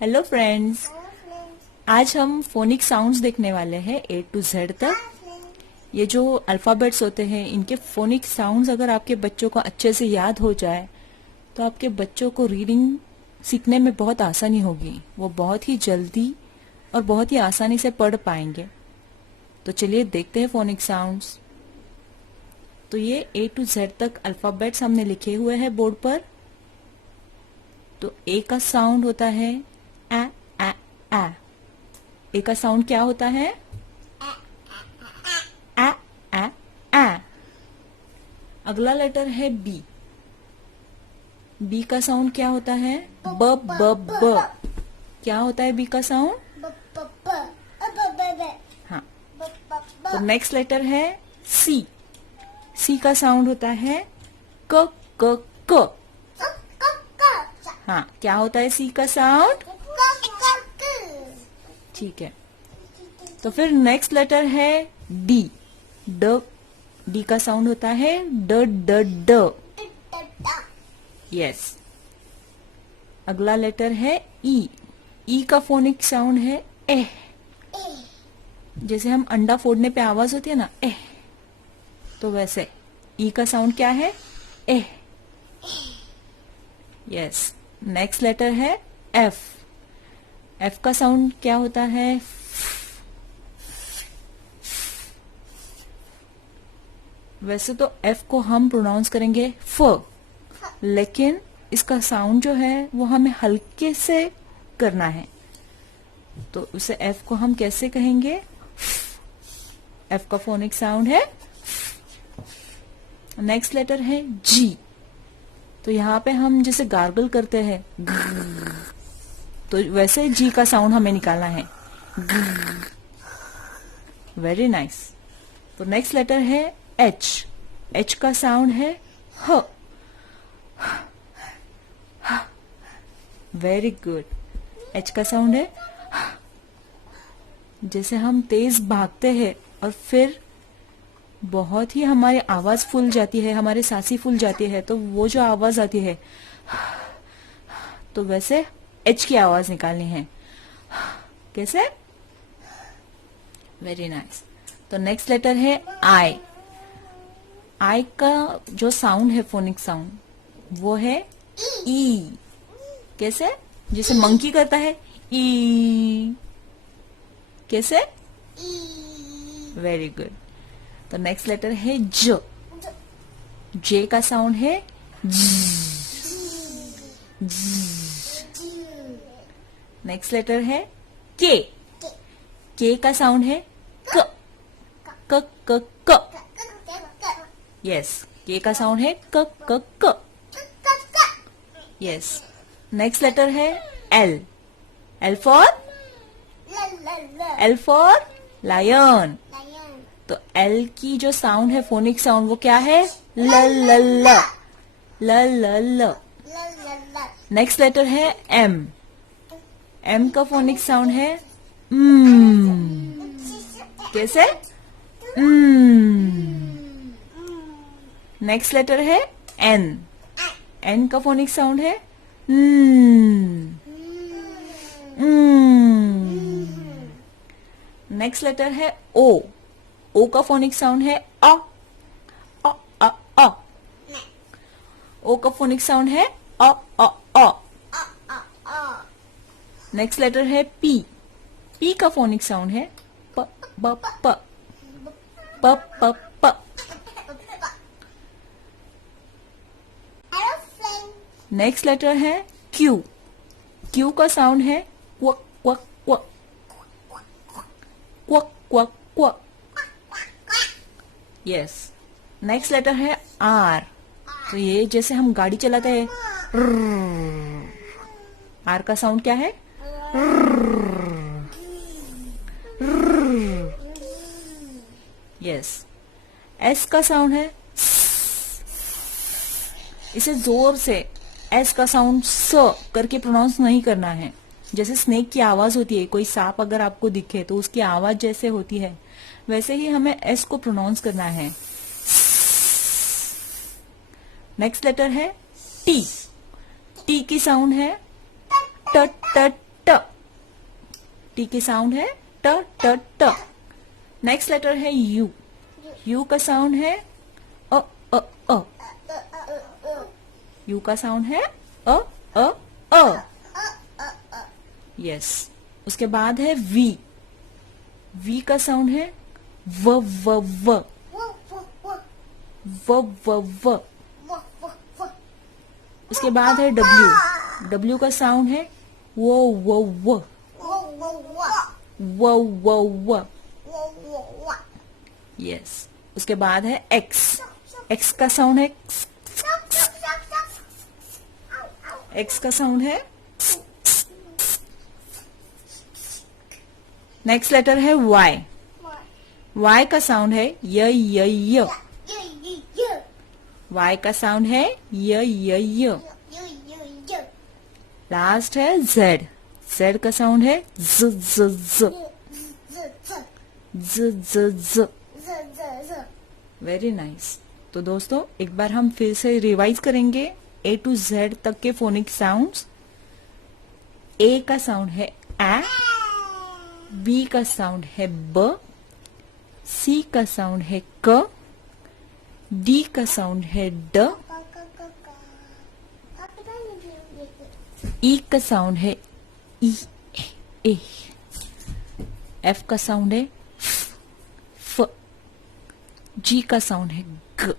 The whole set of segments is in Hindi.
हेलो फ्रेंड्स, आज हम फोनिक साउंड्स देखने वाले हैं A to Z तक। ये जो अल्फाबेट्स होते हैं, इनके फोनिक साउंड्स अगर आपके बच्चों को अच्छे से याद हो जाए तो आपके बच्चों को रीडिंग सीखने में बहुत आसानी होगी। वो बहुत ही जल्दी और बहुत ही आसानी से पढ़ पाएंगे। तो चलिए देखते हैं फोनिक साउंड्स। तो ये A to Z तक अल्फाबेट्स हमने लिखे हुए हैं बोर्ड पर। तो ए का साउंड होता है ए ए ए। ए का साउंड क्या होता है? ए ए ए। अगला लेटर है बी। बी का साउंड क्या होता है? ब ब ब। क्या होता है बी का साउंड? हाँ। तो नेक्स्ट लेटर है सी। सी का साउंड होता है क क क। हाँ, क्या होता है सी का साउंड? ठीक है। तो फिर नेक्स्ट लेटर है डी। ड। डी का साउंड होता है ड ड ड। यस। अगला लेटर है ई। ई का फोनिक साउंड है ए। जैसे हम अंडा फोड़ने पे आवाज होती है ना, ए, तो वैसे ई का साउंड क्या है? ए। यस। नेक्स्ट लेटर है एफ। एफ का साउंड क्या होता है? वैसे तो एफ को हम प्रोनाउंस करेंगे फ, लेकिन इसका साउंड जो है वो हमें हल्के से करना है। तो उसे एफ को हम कैसे कहेंगे? एफ का फोनिक साउंड है। नेक्स्ट लेटर है जी। तो यहाँ पे हम जैसे गार्गल करते हैं, तो वैसे जी का साउंड हमें निकालना है। Very nice. तो नेक्स्ट लेटर है एच। एच का साउंड है ह। Very good. एच का साउंड है जैसे हम तेज भागते हैं और फिर बहुत ही हमारी आवाज फूल जाती है, हमारी सांसें फूल जाती है, तो वो जो आवाज आती है, तो वैसे एच की आवाज निकालनी है। कैसे? Very nice. तो नेक्स्ट लेटर है आई। आई का जो साउंड है, फोनिक साउंड, वो है ई। कैसे? जैसे मंकी करता है ई। कैसे? Very good. तो नेक्स्ट लेटर है ज। जे का साउंड है नेक्स्ट लेटर है के। के का साउंड है क क क क। यस, के का साउंड है क क क। यस। नेक्स्ट लेटर है एल। L for lion. तो एल की जो साउंड है, फोनिक साउंड, वो क्या है? ल ल ल ल ल ल। नेक्स्ट लेटर है एम। एम का फोनिक साउंड है कैसे? नेक्स्ट लेटर है एन। एन का फोनिक साउंड है नेक्स्ट लेटर है ओ। ओ का फोनिक साउंड है अ अ अ अ। ओ का फोनिक साउंड है अ अ अ। नेक्स्ट लेटर है पी। पी का फोनिक साउंड है प ब प प प प। नेक्स्ट लेटर है क्यू। क्यू का साउंड है क्व क्व क्व क्व क्व क्व। यस। नेक्स्ट लेटर है आर। तो ये जैसे हम गाड़ी चलाते हैं, आर का साउंड क्या है? यस। एस का साउंड है इसे जोर से एस का साउंड स करके प्रोनाउंस नहीं करना है। जैसे स्नेक की आवाज होती है, कोई सांप अगर आपको दिखे तो उसकी आवाज जैसे होती है, वैसे ही हमें एस को प्रोनाउंस करना है। नेक्स्ट लेटर है टी। टी की साउंड है ट ट ट। टी की साउंड है ट ट ट। नेक्स्ट लेटर है यू। यू का साउंड है अ अ अ। यू का साउंड है अ अ अ। यस। उसके बाद है वी। वी का साउंड है व व व व व व। उसके बाद है डब्ल्यू। डब्ल्यू का साउंड है वो वो वो वो वो वो। यस। उसके बाद है एक्स। एक्स का साउंड है एक्स का साउंड है। नेक्स्ट लेटर है वाई। वाई का साउंड है य य य। वाई का साउंड है य य य। लास्ट है जेड। जेड का साउंड है ज ज ज ज ज ज। Very nice. तो दोस्तों एक बार हम फिर से रिवाइज करेंगे ए टू जेड तक के फोनिक साउंड्स। ए का साउंड है ए। बी का साउंड है ब। सी का साउंड है क। डी का साउंड है ड। ई का साउंड है ई ए। एफ का साउंड है फ। जी का साउंड है ग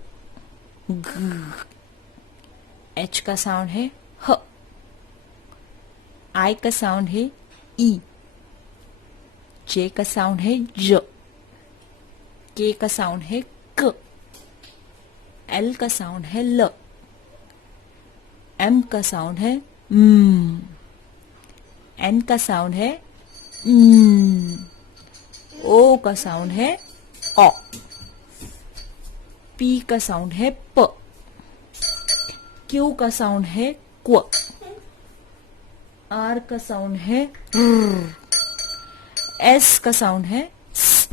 ग। एच का साउंड है ह। आई का साउंड है ई। जे का साउंड है ज। के का साउंड है क। एल का साउंड है ल। एम का साउंड है एन का साउंड है ओ का साउंड है ओ। पी का साउंड है प। क्यू का साउंड है क्व। आर का साउंड है र। एस का साउंड है स।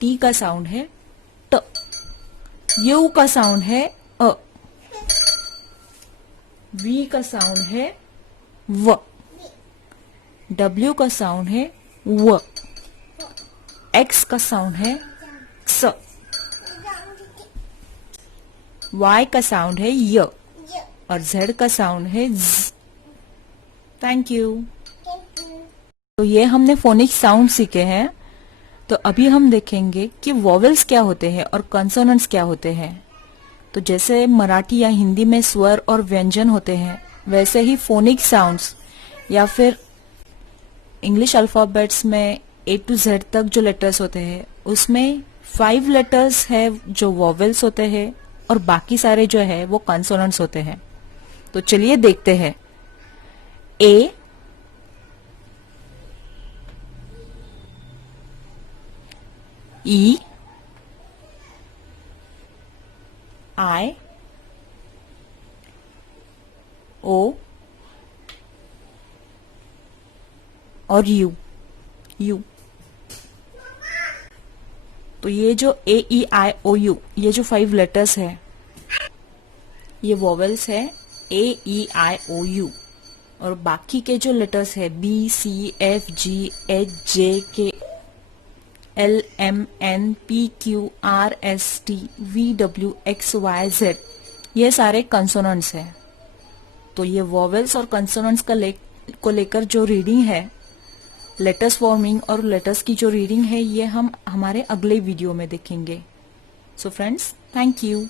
टी का साउंड है ट। यू का साउंड है अ। वी का साउंड है व। डब्ल्यू का साउंड है व। एक्स का साउंड है क्स। वाई का साउंड है य। और जेड का साउंड है ज। Thank you. तो ये हमने फोनिक साउंड सीखे हैं। तो अभी हम देखेंगे कि वॉवेल्स क्या होते हैं और कॉन्सोनेंट्स क्या होते हैं। तो जैसे मराठी या हिंदी में स्वर और व्यंजन होते हैं, वैसे ही फोनिक साउंड्स या फिर इंग्लिश अल्फाबेट्स में ए टू जेड तक जो लेटर्स होते हैं उसमें 5 लेटर्स है जो वॉवेल्स होते हैं और बाकी सारे जो है वो कॉन्सोनेंट्स होते हैं। तो चलिए देखते हैं। ए, ई, आई, ओ और यू। यू। तो ये जो ए ई आई ओ यू, ये जो 5 लेटर्स है ये वॉवेल्स है ए ई आई ओ यू। और बाकी के जो लेटर्स है B C F G H J K L M N P Q R S T V W X Y Z, ये सारे कंसोनेंट्स हैं। तो ये वॉवेल्स और कंसोनेंट्स को लेकर जो रीडिंग है, लेटर्स फॉर्मिंग और लेटर्स की जो रीडिंग है, ये हम हमारे अगले वीडियो में देखेंगे। So friends, thank you.